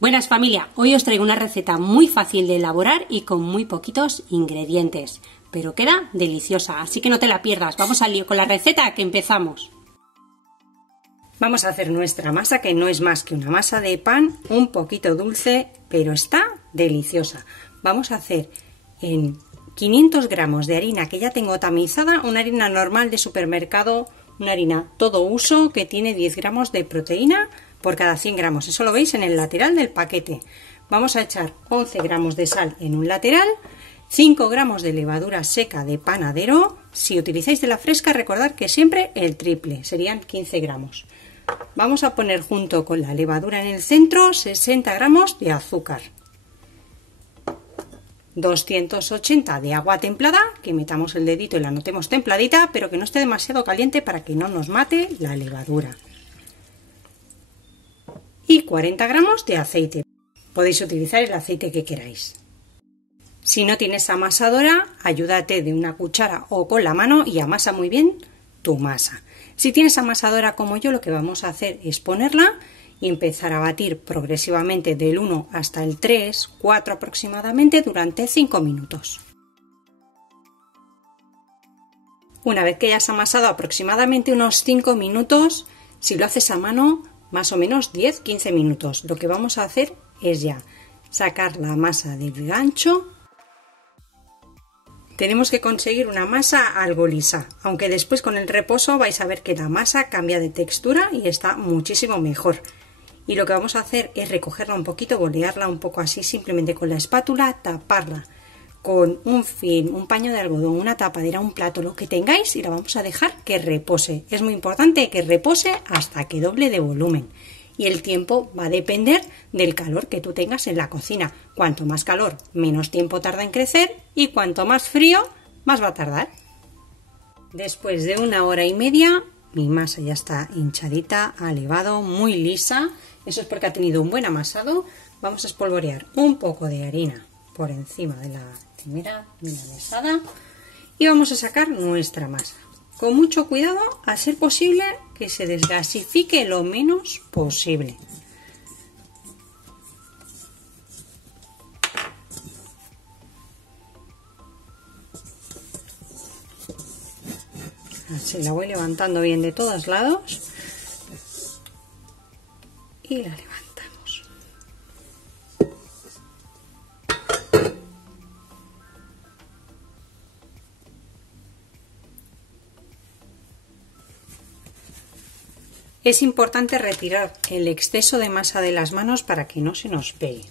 Buenas familia, hoy os traigo una receta muy fácil de elaborar y con muy poquitos ingredientes, pero queda deliciosa, así que no te la pierdas. Vamos al lío con la receta, que empezamos. Vamos a hacer nuestra masa, que no es más que una masa de pan un poquito dulce, pero está deliciosa. Vamos a hacer en 500 gramos de harina que ya tengo tamizada, una harina normal de supermercado, una harina todo uso que tiene 10 gramos de proteína por cada 100 gramos. Eso lo veis en el lateral del paquete. Vamos a echar 11 gramos de sal en un lateral, 5 gramos de levadura seca de panadero. Si utilizáis de la fresca, recordad que siempre el triple, serían 15 gramos. Vamos a poner junto con la levadura en el centro 60 gramos de azúcar. 280 de agua templada, que metamos el dedito y la notemos templadita, pero que no esté demasiado caliente para que no nos mate la levadura. Y 40 gramos de aceite. Podéis utilizar el aceite que queráis. Si no tienes amasadora, ayúdate de una cuchara o con la mano y amasa muy bien tu masa. Si tienes amasadora como yo, lo que vamos a hacer es ponerla y empezar a batir progresivamente del 1 hasta el 3, 4 aproximadamente durante 5 minutos. Una vez que hayas amasado aproximadamente unos 5 minutos, si lo haces a mano, más o menos 10-15 minutos. Lo que vamos a hacer es ya sacar la masa del gancho. Tenemos que conseguir una masa algo lisa, aunque después con el reposo vais a ver que la masa cambia de textura y está muchísimo mejor. Y lo que vamos a hacer es recogerla un poquito, bolearla un poco así, simplemente con la espátula, taparla con un film, un paño de algodón, una tapadera, un plato, lo que tengáis, y la vamos a dejar que repose. Es muy importante que repose hasta que doble de volumen. Y el tiempo va a depender del calor que tú tengas en la cocina. Cuanto más calor, menos tiempo tarda en crecer, y cuanto más frío, más va a tardar. Después de 1 hora y media, mi masa ya está hinchadita, ha levado, muy lisa. Eso es porque ha tenido un buen amasado. Vamos a espolvorear un poco de harina por encima de la primera de la mesada y vamos a sacar nuestra masa. Con mucho cuidado, a ser posible que se desgasifique lo menos posible. Así la voy levantando bien de todos lados y la levantamos. Es importante retirar el exceso de masa de las manos para que no se nos pegue.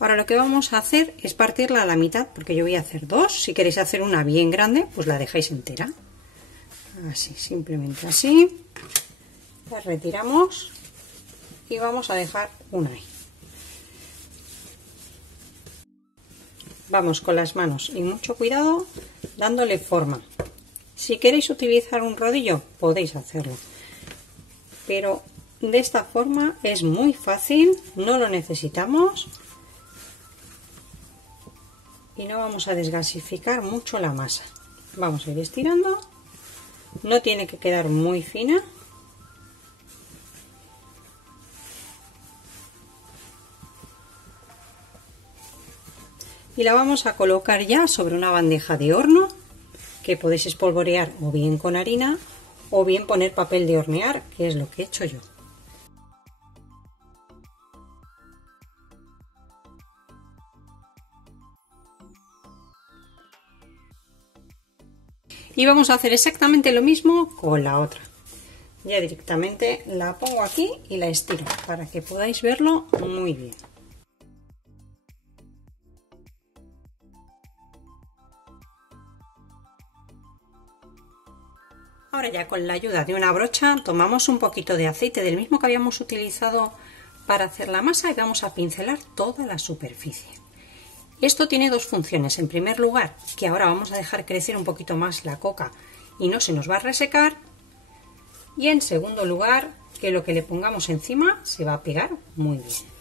Ahora lo que vamos a hacer es partirla a la mitad, porque yo voy a hacer 2. Si queréis hacer una bien grande, pues la dejáis entera. Así, simplemente así. La retiramos y vamos a dejar una ahí. Vamos con las manos y mucho cuidado dándole forma. Si queréis utilizar un rodillo, podéis hacerlo. Pero de esta forma es muy fácil, no lo necesitamos y no vamos a desgasificar mucho la masa. Vamos a ir estirando, no tiene que quedar muy fina. Y la vamos a colocar ya sobre una bandeja de horno que podéis espolvorear o bien con harina o bien poner papel de hornear, que es lo que he hecho yo. Y vamos a hacer exactamente lo mismo con la otra. Ya directamente la pongo aquí y la estiro para que podáis verlo muy bien. Ahora ya con la ayuda de una brocha tomamos un poquito de aceite del mismo que habíamos utilizado para hacer la masa y vamos a pincelar toda la superficie. Esto tiene dos funciones. En primer lugar, que ahora vamos a dejar crecer un poquito más la coca y no se nos va a resecar. Y en segundo lugar, que lo que le pongamos encima se va a pegar muy bien.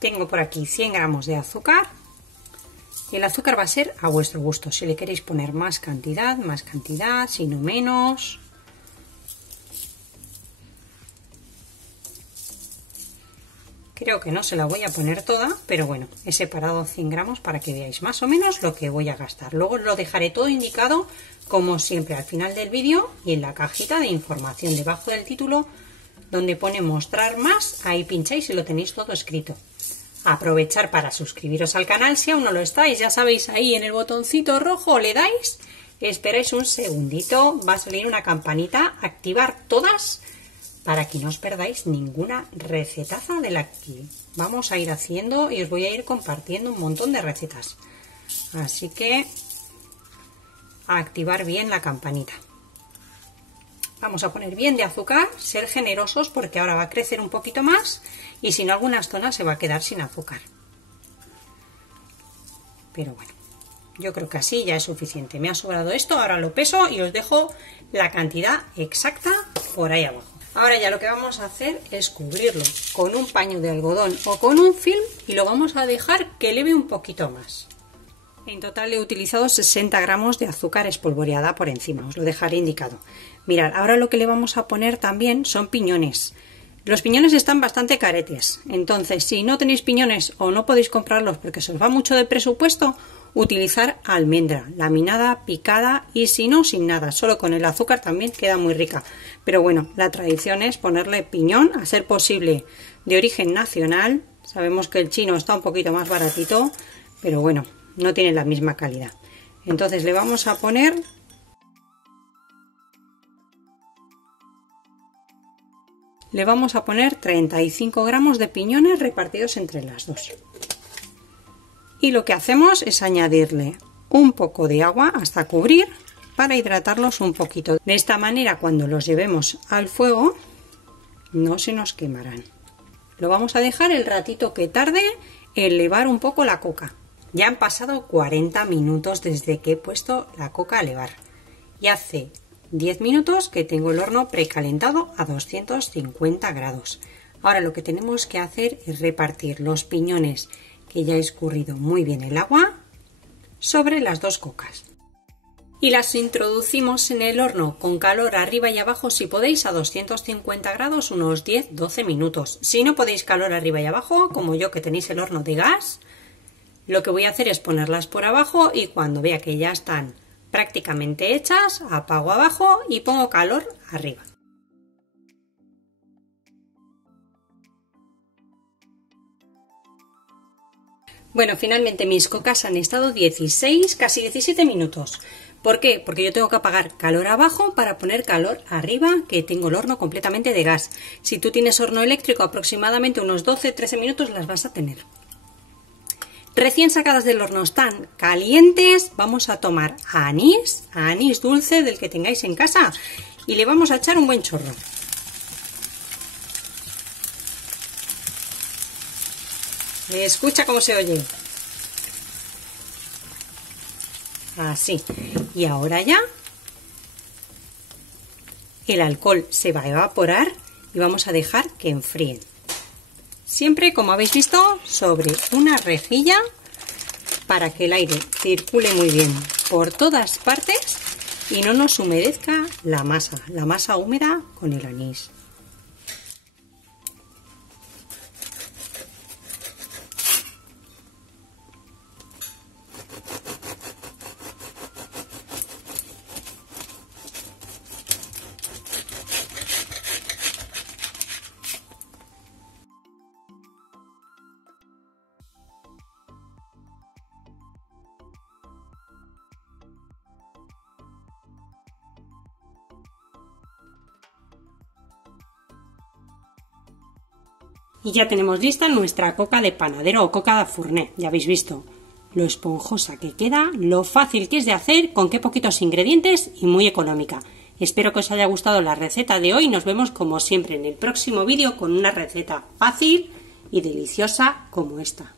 Tengo por aquí 100 gramos de azúcar El azúcar va a ser a vuestro gusto, si le queréis poner más cantidad, si no menos. Creo que no se la voy a poner toda, pero bueno, he separado 100 gramos para que veáis más o menos lo que voy a gastar. Luego lo dejaré todo indicado, como siempre, al final del vídeo y en la cajita de información debajo del título, donde pone mostrar más, ahí pincháis y lo tenéis todo escrito. Aprovechar para suscribiros al canal si aún no lo estáis, ya sabéis, ahí en el botoncito rojo le dais, esperáis un segundito, va a salir una campanita, activar todas, para que no os perdáis ninguna recetaza de la que vamos a ir haciendo y os voy a ir compartiendo un montón de recetas. Así que a activar bien la campanita. Vamos a poner bien de azúcar, ser generosos porque ahora va a crecer un poquito más y si no algunas zonas se va a quedar sin azúcar. Pero bueno, yo creo que así ya es suficiente. Me ha sobrado esto, ahora lo peso y os dejo la cantidad exacta por ahí abajo. Ahora ya lo que vamos a hacer es cubrirlo con un paño de algodón o con un film y lo vamos a dejar que leve un poquito más. En total he utilizado 60 gramos de azúcar espolvoreada por encima, os lo dejaré indicado. Mirad, ahora lo que le vamos a poner también son piñones. Los piñones están bastante caretes, entonces si no tenéis piñones o no podéis comprarlos porque se os va mucho de presupuesto, utilizar almendra, laminada, picada y si no, sin nada, solo con el azúcar también queda muy rica. Pero bueno, la tradición es ponerle piñón, a ser posible de origen nacional. Sabemos que el chino está un poquito más baratito, pero bueno, no tiene la misma calidad. Entonces le vamos a poner Le vamos a poner 35 gramos de piñones repartidos entre las dos. Y lo que hacemos es añadirle un poco de agua hasta cubrir para hidratarlos un poquito. De esta manera, cuando los llevemos al fuego, no se nos quemarán. Lo vamos a dejar el ratito que tarde en elevar un poco la coca. Ya han pasado 40 minutos desde que he puesto la coca a elevar. Y hace 10 minutos que tengo el horno precalentado a 250 grados. Ahora lo que tenemos que hacer es repartir los piñones que ya he escurrido muy bien el agua sobre las dos cocas. Y las introducimos en el horno con calor arriba y abajo, si podéis, a 250 grados unos 10-12 minutos. Si no podéis calor arriba y abajo, como yo que tenéis el horno de gas, lo que voy a hacer es ponerlas por abajo y cuando vea que ya están prácticamente hechas, apago abajo y pongo calor arriba. Bueno, finalmente mis cocas han estado 16, casi 17 minutos. ¿Por qué? Porque yo tengo que apagar calor abajo para poner calor arriba, que tengo el horno completamente de gas. Si tú tienes horno eléctrico, aproximadamente unos 12-13 minutos las vas a tener. Recién sacadas del horno, están calientes. Vamos a tomar anís dulce del que tengáis en casa y le vamos a echar un buen chorro. Escucha cómo se oye. Así. Y ahora ya el alcohol se va a evaporar y vamos a dejar que enfríen. Siempre, como habéis visto, sobre una rejilla para que el aire circule muy bien por todas partes y no nos humedezca la masa húmeda con el anís. Y ya tenemos lista nuestra coca de panadero o coca de fourné, ya habéis visto lo esponjosa que queda, lo fácil que es de hacer, con qué poquitos ingredientes y muy económica. Espero que os haya gustado la receta de hoy, nos vemos como siempre en el próximo vídeo con una receta fácil y deliciosa como esta.